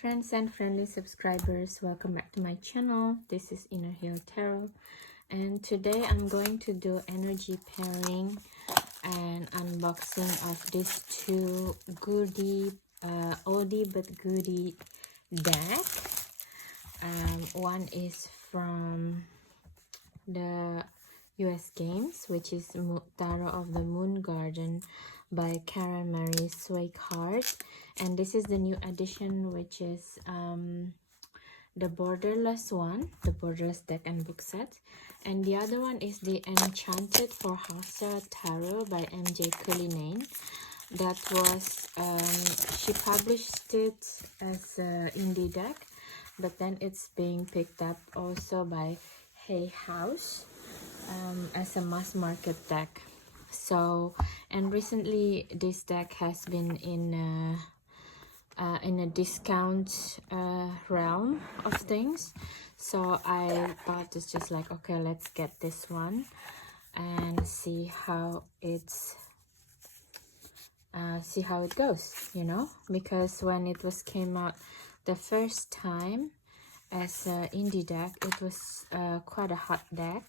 friends and friendly subscribers, welcome back to my channel. This is Inner Hill Tarot, and today I'm going to do energy pairing and unboxing of these two goodie oldie but goodie deck. One is from the US Games, which is Tarot of the Moon Garden by Karen Marie Sweighart, and this is the new edition, which is the borderless one, the borderless deck and book set. And the other one is the Enchanted Forhaxa Tarot by MJ Cullinane. That was she published it as an indie deck, but then it's being picked up also by Hay House as a mass market deck. So, and recently this deck has been in a discount realm of things, so I thought it's just like, okay, let's get this one and see how it goes, you know, because when it was came out the first time as an indie deck, it was quite a hot deck,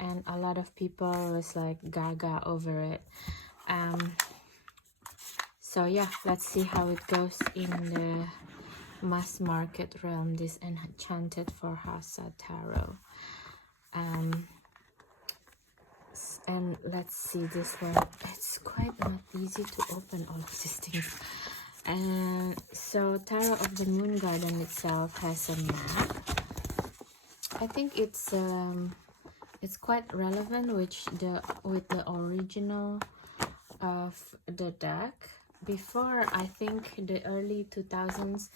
and a lot of people was like gaga over it. So yeah, let's see how it goes in the mass market realm, this Enchanted Forhaxa Tarot. And let's see this one. It's quite not easy to open all of these things. And so Tarot of the Moon Garden itself has a map. I think it's quite relevant with the original of the deck. Before, I think the early 2000s,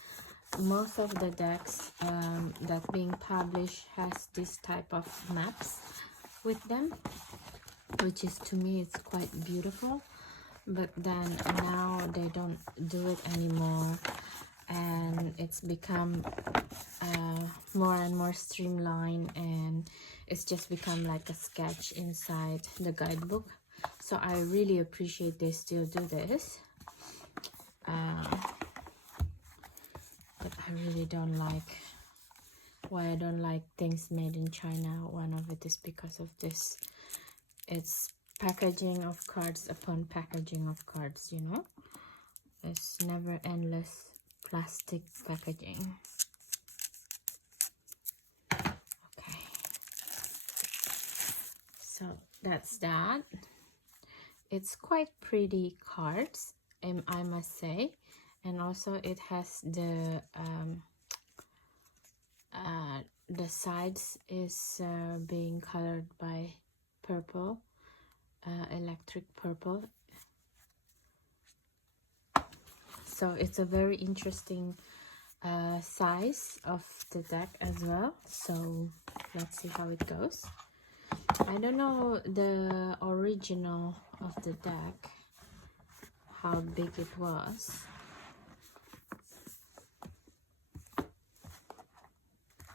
most of the decks that being published has this type of maps with them, which is, to me, it's quite beautiful. But then now they don't do it anymore, and it's become more and more streamlined, and it's just become like a sketch inside the guidebook. So I really appreciate they still do this, but I really don't like why I don't like things made in China. One of it is because of this. It's packaging of cards upon packaging of cards, you know. It's never endless plastic packaging. Okay, so that's that. It's quite pretty cards, I must say, and also it has the sides is being colored by purple, electric purple. So it's a very interesting size of the deck as well. So let's see how it goes. I don't know the original of the deck, how big it was.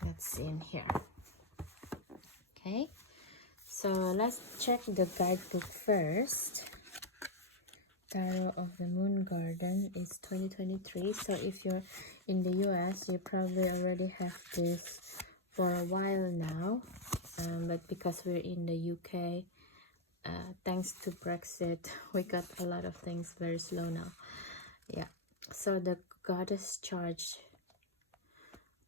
Let's see in here. Okay, so let's check the guidebook first. Tarot of the Moon Garden is 2023, so if you're in the US, you probably already have this for a while now, but because we're in the UK, thanks to Brexit, we got a lot of things very slow now. Yeah, so the Goddess Charge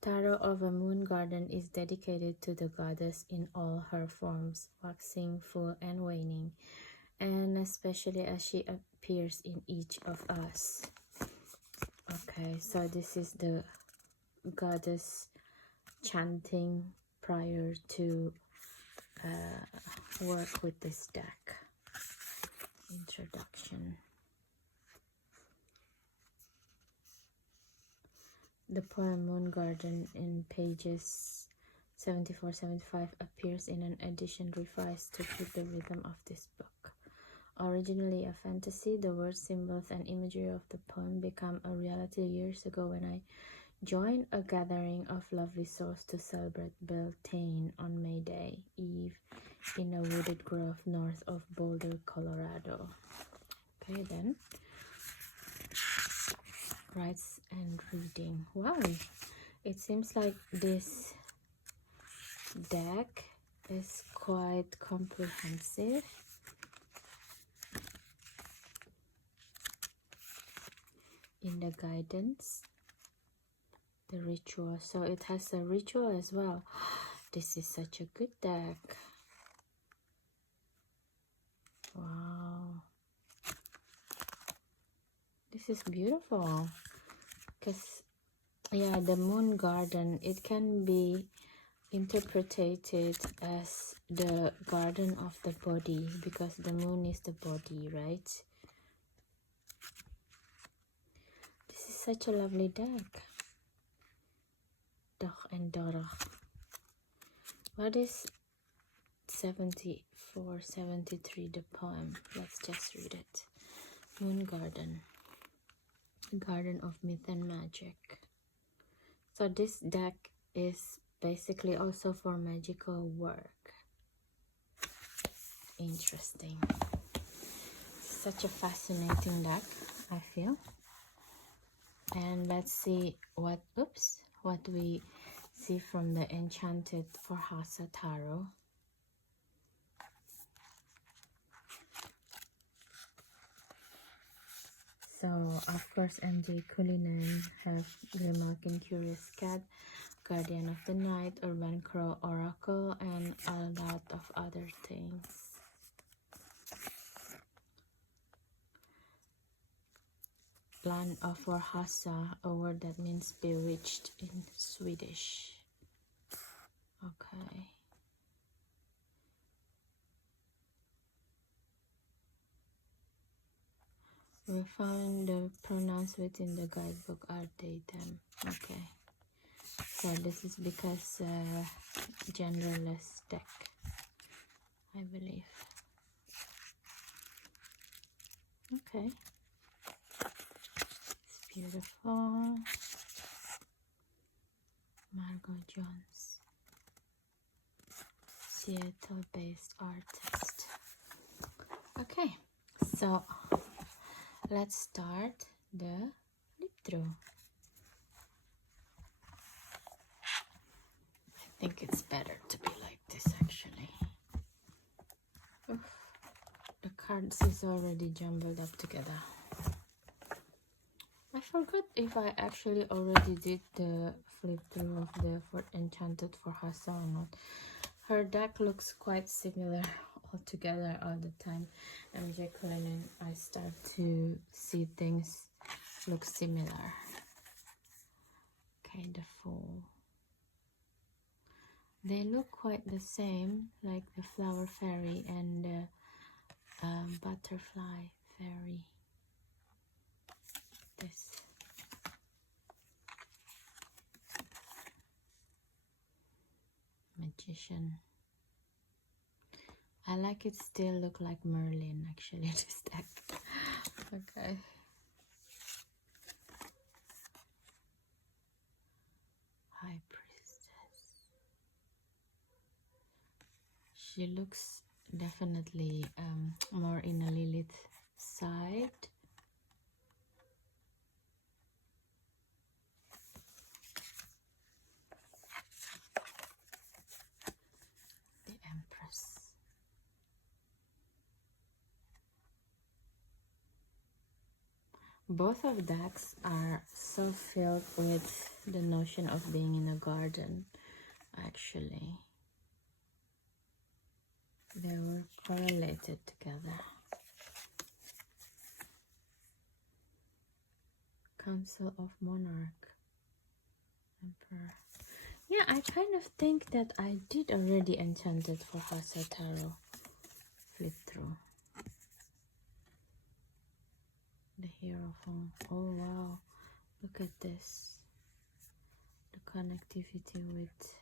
Tarot of a Moon Garden is dedicated to the goddess in all her forms, waxing, full, and waning, and especially as she appears in each of us. Okay, so this is the goddess chanting prior to work with this deck. Introduction. The poem Moon Garden in pages 74-75 appears in an edition revised to fit the rhythm of this book. Originally a fantasy, the words, symbols, and imagery of the poem became a reality years ago when I joined a gathering of lovely souls to celebrate Beltane on May Day Eve in a wooded grove north of Boulder, Colorado. Okay, then rights and reading. Wow, it seems like this deck is quite comprehensive. In the guidance, the ritual, so it has a ritual as well. This is such a good deck. Wow, this is beautiful. Because yeah, the moon garden, it can be interpreted as the garden of the body, because the moon is the body, right? This is such a lovely deck. Dag and Darach. What is 74, 73, the poem? Let's just read it. Moon garden. Garden of myth and magic. So this deck is basically also for magical work. Interesting. Such a fascinating deck, I feel. And let's see what we see from the enchanted Forhaxa tarot. So of course MJ Cullinan have Grimalkin Curious Cat, Guardian of the Night, Urban Crow Oracle, and a lot of other things. Land of Forhaxa, a word that means bewitched in Swedish. Okay. We found the pronouns within the guidebook are they, them. Okay. So this is because genderless deck, I believe. Okay. It's beautiful. Margot Jones, Seattle-based artist. Okay, so let's start the flip through. I think it's better to be like this actually. Oof. The cards is already jumbled up together. I forgot if I actually already did the flip through of the enchanted Forhaxa or not. Her deck looks quite similar altogether all the time. MJ Cullinan, I start to see things look similar. Okay, the Fool. They look quite the same, like the Flower Fairy and the Butterfly Fairy. This. Magician. I like it still look like Merlin actually, this deck. Okay. High Priestess. She looks definitely more in a Lilith side. The Empress. Both of decks are so filled with the notion of being in a garden, actually. They were correlated together. Council of Monarch. Emperor. Yeah, I kind of think that I did already Enchanted Forhaxa Tarot flip through. The Hierophant. Oh wow, look at this. The connectivity with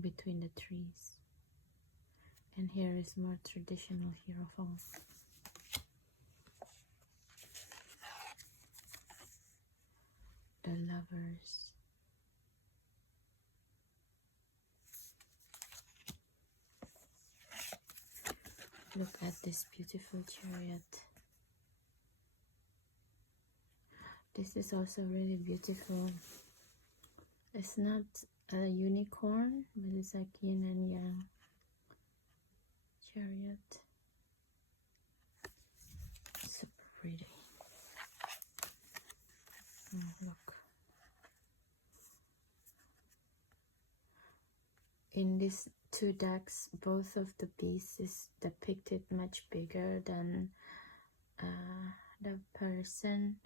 between the trees. And here is more traditional Hierophant. The Lovers. Look at this beautiful chariot. This is also really beautiful. It's not a unicorn, but it's like yin and yang chariot. Super pretty. Oh, look. In these two decks, both of the beasts is depicted much bigger than the person.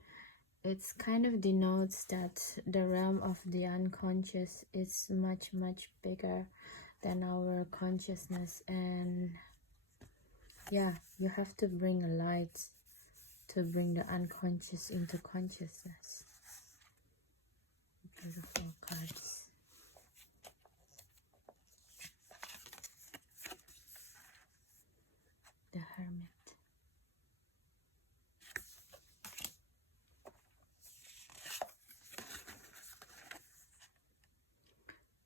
It's kind of denotes that the realm of the unconscious is much bigger than our consciousness, and yeah, you have to bring a light to bring the unconscious into consciousness. Beautiful cards. The Hermit.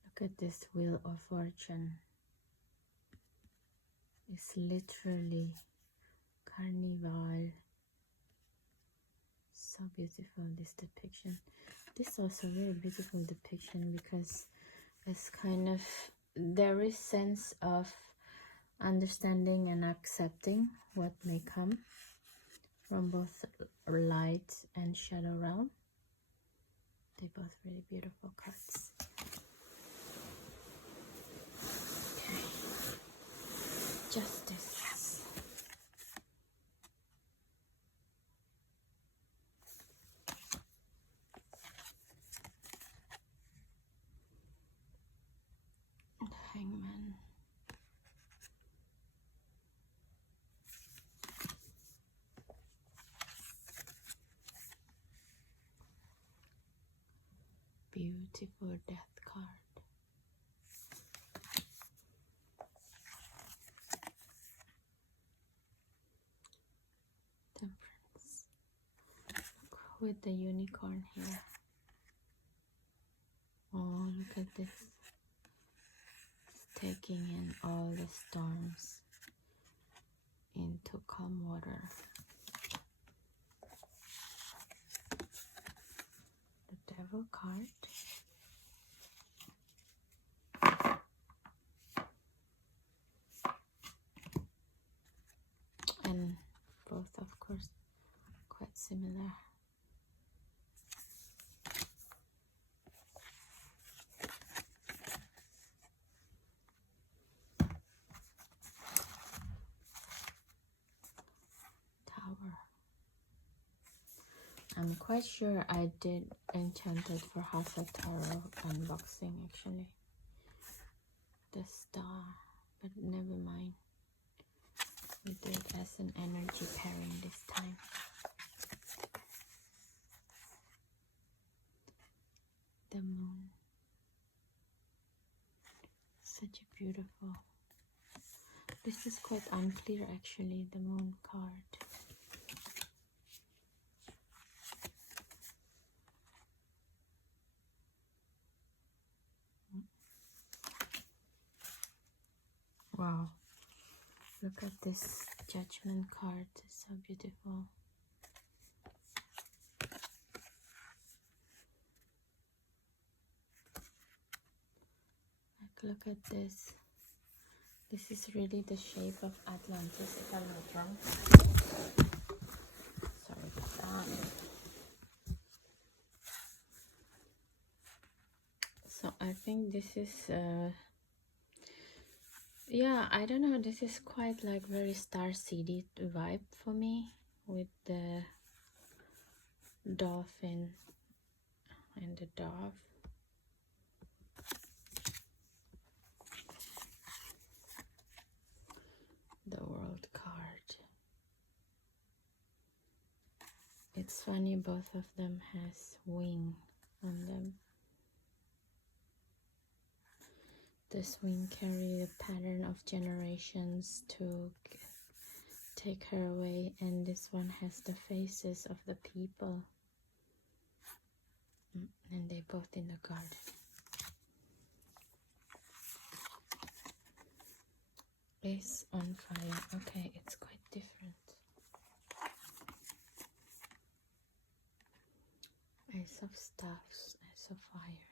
Look at this Wheel of Fortune. It's literally carnival. So beautiful, this depiction. This is also really beautiful depiction because it's kind of, there is sense of understanding and accepting what may come from both light and shadow realm. They're both really beautiful cards. Okay. Justice. The Hangman. Beautiful Death card. Temperance. Look with the unicorn here. Oh, look at this. It's taking in all the storms into calm water. The Devil card. And both, of course, quite similar. Tower. I'm quite sure I did Enchanted Forhaxa Tarot unboxing actually. The Star, but never mind. We do it as an energy pairing this time. The Moon. Such a beautiful. This is quite unclear actually, the Moon card. Wow. Look at this Judgment card. It's so beautiful. Like, look at this. This is really the shape of Atlantis, if I'm not wrong. Sorry about that. So I think this is, yeah, I don't know. This is quite like very star-seeded vibe for me with the dolphin and the dove. The World card. It's funny, both of them has wing on them. This wing carry a pattern of generations to take her away, and this one has the faces of the people. And they both in the garden. is on fire. Okay, it's quite different. Ace of Staffs, Ace of Fire.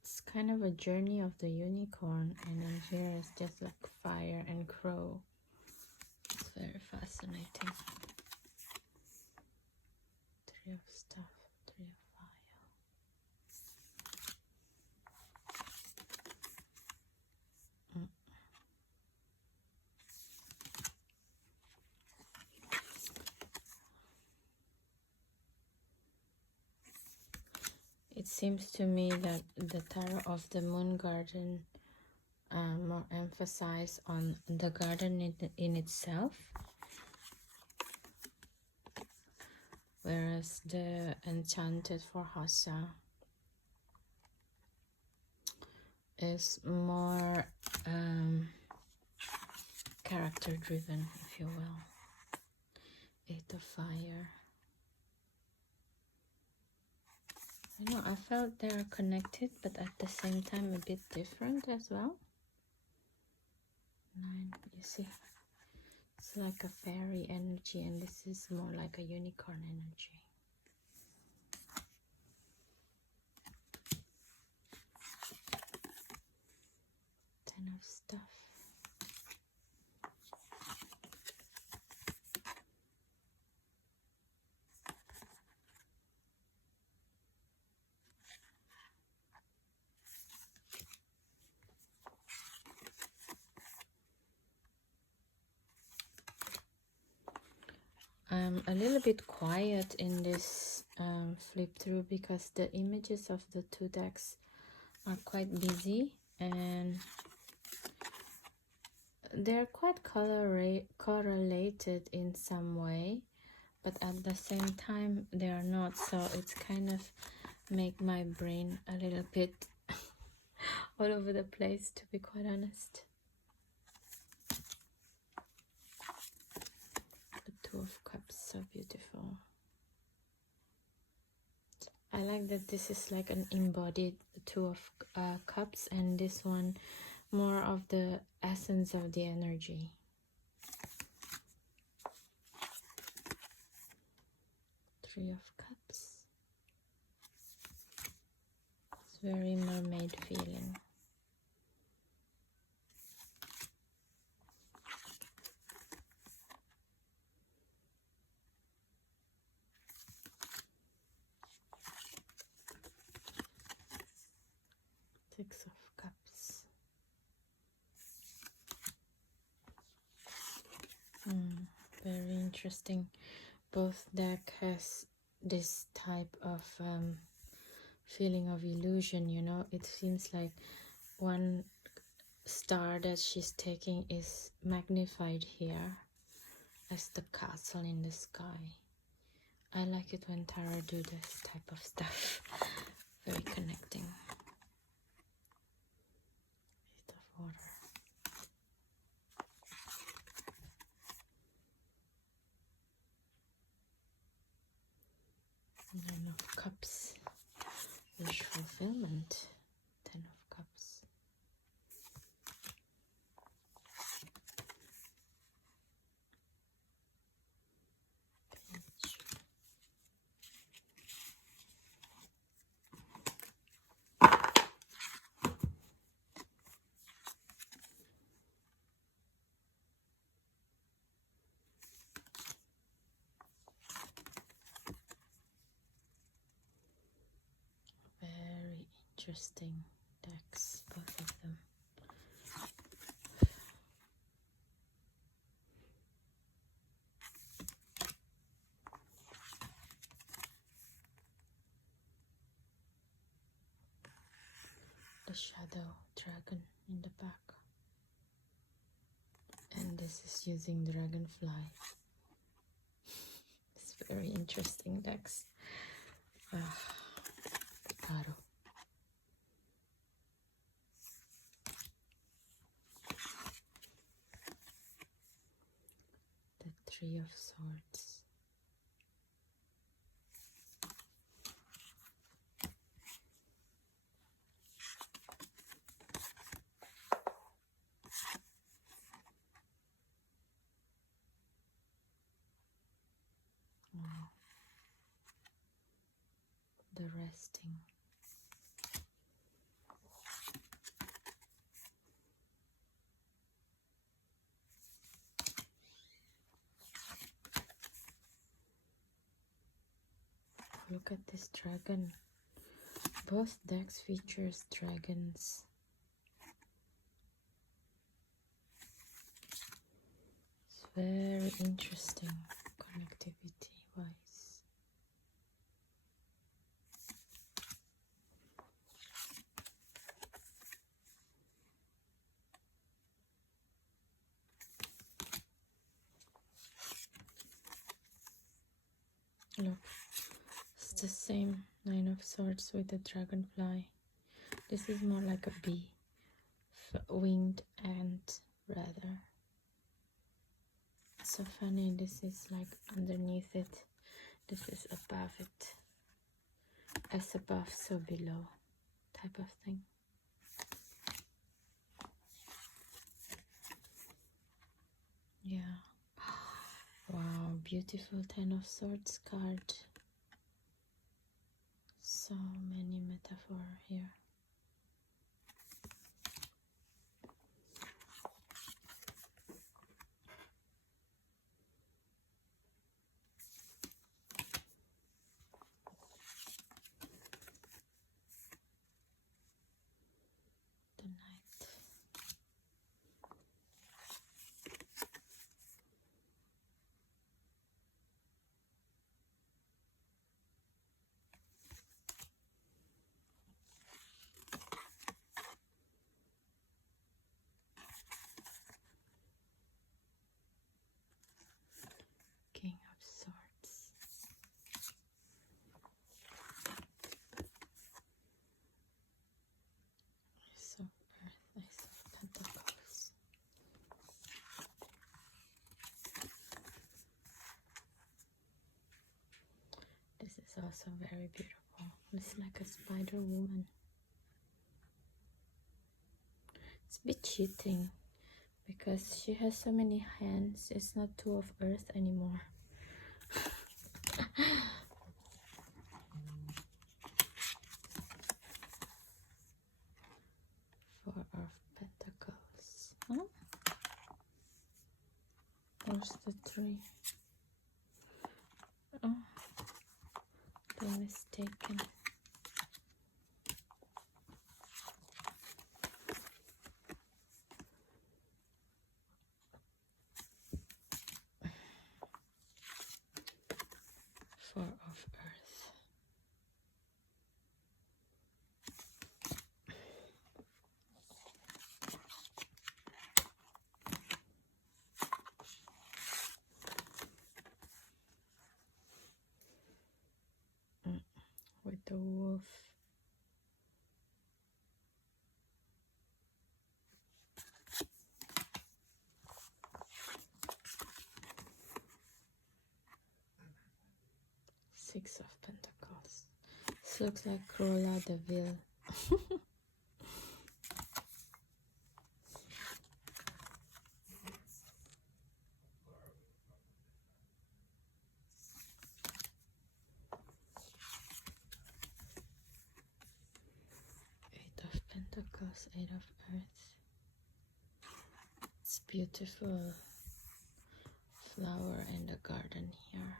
It's kind of a journey of the unicorn, and then here is just like fire and crow. It's very fascinating. Three of Staff, Three of Fire. It seems to me that the Tarot of the Moon Garden more emphasize on the garden in itself, whereas the Enchanted Forhaxa is more character driven, if you will. Eight of Fire. I know, I felt they are connected, but at the same time a bit different as well. 9, you see, it's like a fairy energy, and this is more like a unicorn energy. 10 of Staff. I'm a little bit quiet in this flip through because the images of the two decks are quite busy, and they're quite correlated in some way, but at the same time they are not, so it's kind of make my brain a little bit all over the place, to be quite honest. The Two of Cups, so beautiful. I like that this is like an embodied Two of Cups, and this one more of the essence of the energy. Three of Cups. It's very mermaid feeling. Six of Cups. Very interesting. Both deck has this type of feeling of illusion, you know. It seems like one star that she's taking is magnified here as the castle in the sky. I like it when tarot do this type of stuff. Very connecting. Eight of Water. Nine of Cups. Wish fulfillment. 10 of Cups. Page. Very interesting decks, both of them. The Shadow Dragon in the back. And this is using Dragonfly. It's very interesting decks. Tarot. The Three of Swords. interesting. Look at this dragon. Both decks features dragons. It's very interesting connectivity wise. Look, it's the same Nine of Swords with the dragonfly. This is more like a bee, winged ant rather. It's so funny, this is like underneath it, this is above it. As above, so below type of thing. Yeah. Wow, beautiful Ten of Swords card. So many metaphor here. The Knight. King of Swords. Ace of Earth, Ace of Pentacles. This is also very beautiful. It's like a spider woman. It's a bit cheating because she has so many hands. It's not Two of Earth anymore. Four of Pentacles. Huh? Where's the three? Oh, been mistaken. Four of Earth. With the wolf. Six of Pentacles. This looks like Cruella de Vil. Eight of Pentacles, Eight of Earth. It's beautiful flower in the garden here.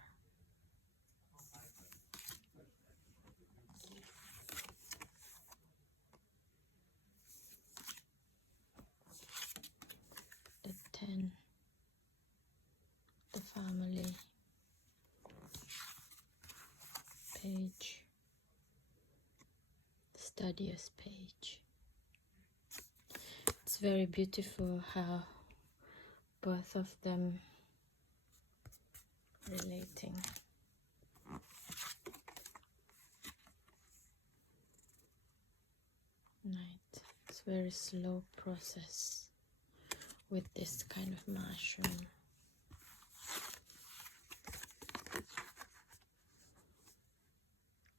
The 10, the family, page, studious page. It's very beautiful how both of them relating. Night. It's very slow process with this kind of mushroom.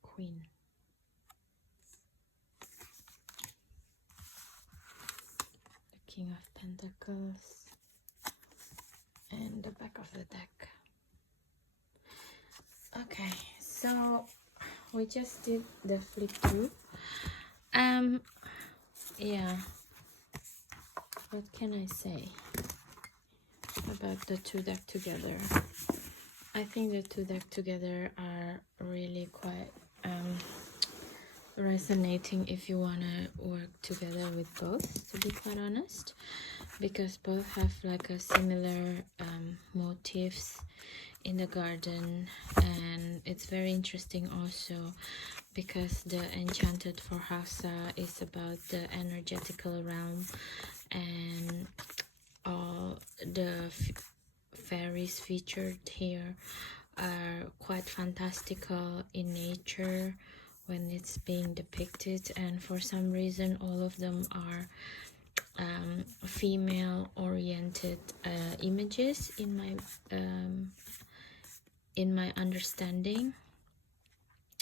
Queen. The King of Pentacles. And the back of the deck. Okay, so we just did the flip through. Yeah, what can I say about the two deck together? I think the two deck together are really quite resonating if you want to work together with both, to be quite honest, because both have like a similar motifs in the garden. And it's very interesting also because the enchanted Forhaxa is about the energetical realm, and all the fairies featured here are quite fantastical in nature when it's being depicted, and for some reason all of them are female oriented images in my understanding.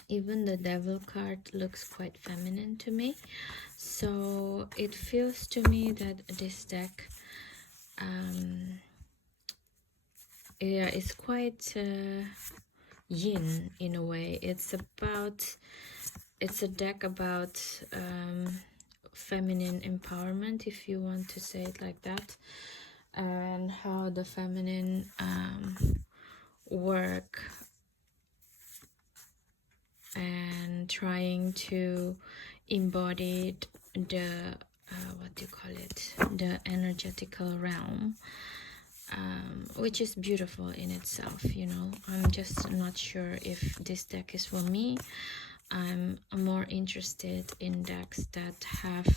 Even the devil card looks quite feminine to me, so it feels to me that this deck yeah, it's quite yin in a way. It's a deck about feminine empowerment, if you want to say it like that, and how the feminine work and trying to embody the what do you call it, the energetical realm, which is beautiful in itself, you know. I'm just not sure if this deck is for me. I'm more interested in decks that have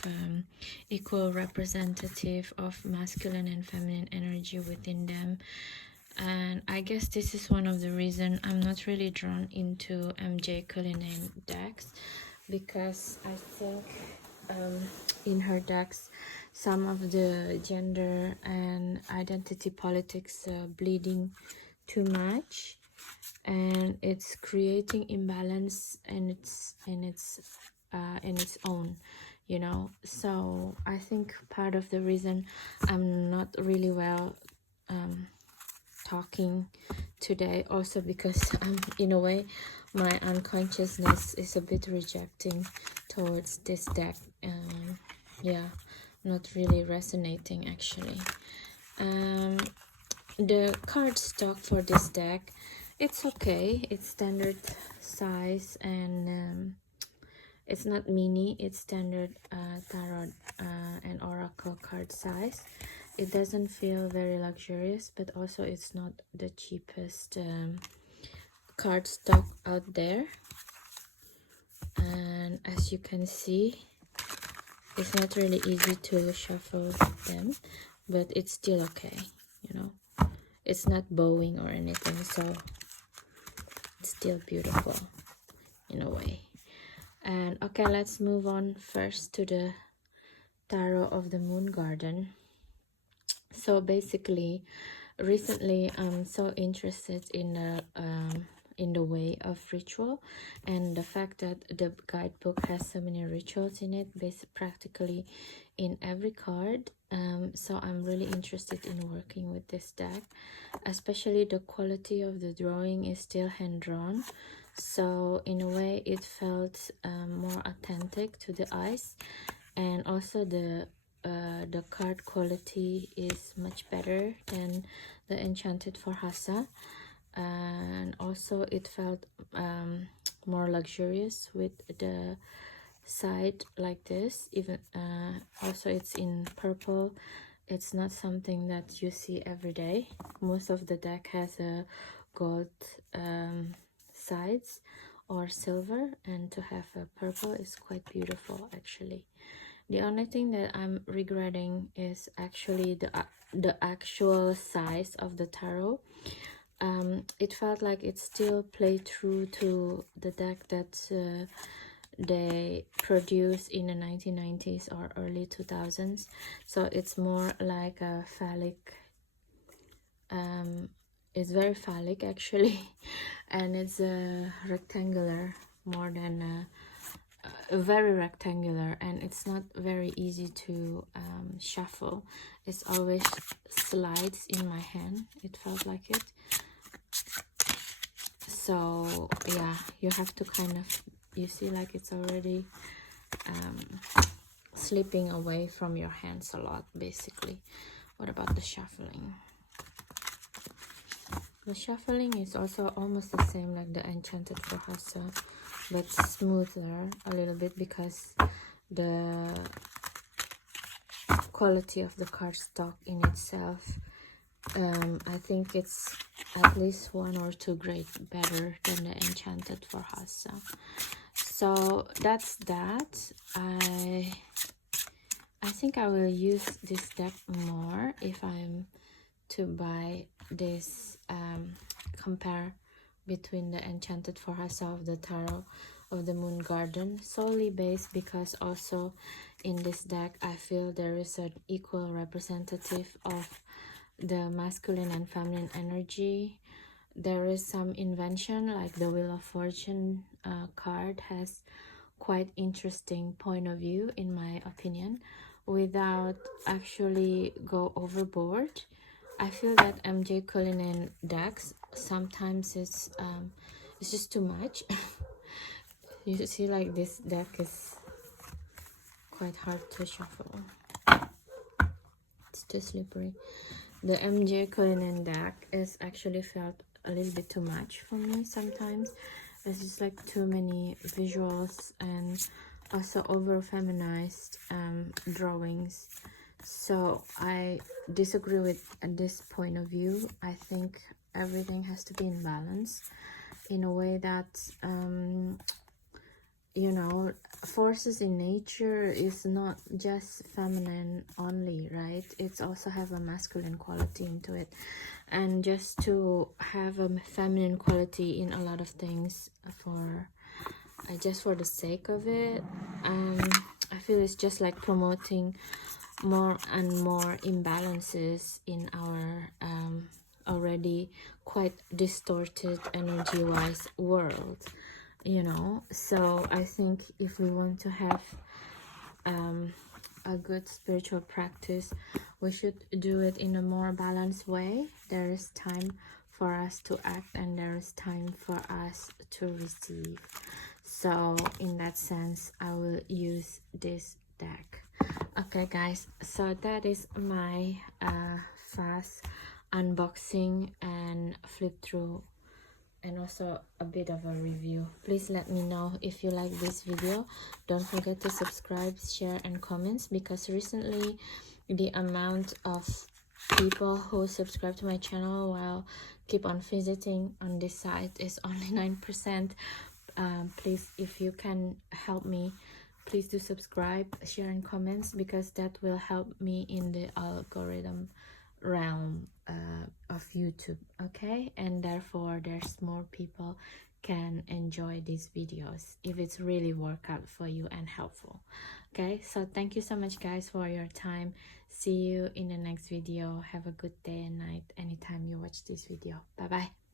equal representative of masculine and feminine energy within them. And I guess this is one of the reasons I'm not really drawn into MJ Cullinan decks, because I think in her decks some of the gender and identity politics bleeding too much, and it's creating imbalance in its own, you know. So I think part of the reason I'm not really well talking today also because in a way my unconsciousness is a bit rejecting towards this deck. Yeah, not really resonating actually. The card stock for this deck, it's okay, it's standard size, and it's not mini, it's standard tarot and oracle card size. It doesn't feel very luxurious, but also it's not the cheapest card stock out there. And as you can see, it's not really easy to shuffle them, but it's still okay, you know. It's not bowing or anything, so it's still beautiful in a way. And okay, let's move on first to the Tarot of the Moon Garden. So basically, recently I'm so interested in the way of ritual, and the fact that the guidebook has so many rituals in it, practically in every card. So I'm really interested in working with this deck, especially the quality of the drawing is still hand drawn, so in a way it felt more authentic to the eyes, and also the card quality is much better than the Enchanted Forhaxa, and also it felt more luxurious with the side like this. Even also it's in purple. It's not something that you see every day. Most of the deck has a gold sides or silver, and to have a purple is quite beautiful actually. The only thing that I'm regretting is actually the actual size of the tarot. It felt like it still played true to the deck that they produced in the 1990s or early 2000s. So it's more like a phallic, it's very phallic actually, and it's rectangular, more than very rectangular, and it's not very easy to shuffle. It's always slides in my hand, it felt like it. So yeah, you have to kind of, you see like it's already slipping away from your hands a lot basically. What about the shuffling? The shuffling is also almost the same like the Enchanted Forhaxa, but smoother a little bit because the quality of the cardstock in itself, I think it's at least 1 or 2 grades better than the Enchanted Forhaxa. So that's that. I think I will use this deck more if I'm to buy this, compare between the Enchanted Forhaxa of the Tarot of the Moon Garden, solely based because also in this deck I feel there is an equal representative of the masculine and feminine energy. There is some invention, like the Wheel of Fortune card has quite interesting point of view in my opinion, without actually go overboard. I feel that MJ Cullinan decks sometimes it's just too much. You see like this deck is quite hard to shuffle. It's too slippery. The MJ Cullinan deck is actually felt a little bit too much for me sometimes. It's just like too many visuals and also over feminized drawings. So I disagree with this point of view. I think everything has to be in balance in a way that you know, forces in nature is not just feminine only, right? It's also have a masculine quality into it, and just to have a feminine quality in a lot of things for just for the sake of it, I feel it's just like promoting more and more imbalances in our already quite distorted energy wise world, you know. So I think if we want to have a good spiritual practice, we should do it in a more balanced way. There is time for us to act and there is time for us to receive. So in that sense I will use this deck. Okay guys, so that is my fast unboxing and flip through and also a bit of a review. Please let me know if you like this video. Don't forget to subscribe, share and comments, because recently the amount of people who subscribe to my channel while keep on visiting on this site is only 9%. Please, if you can help me, please do subscribe, share and comments, because that will help me in the algorithm realm of YouTube, okay? And therefore there's more people can enjoy these videos if it's really work out for you and helpful. Okay, so thank you so much guys for your time. See you in the next video. Have a good day and night anytime you watch this video. Bye bye.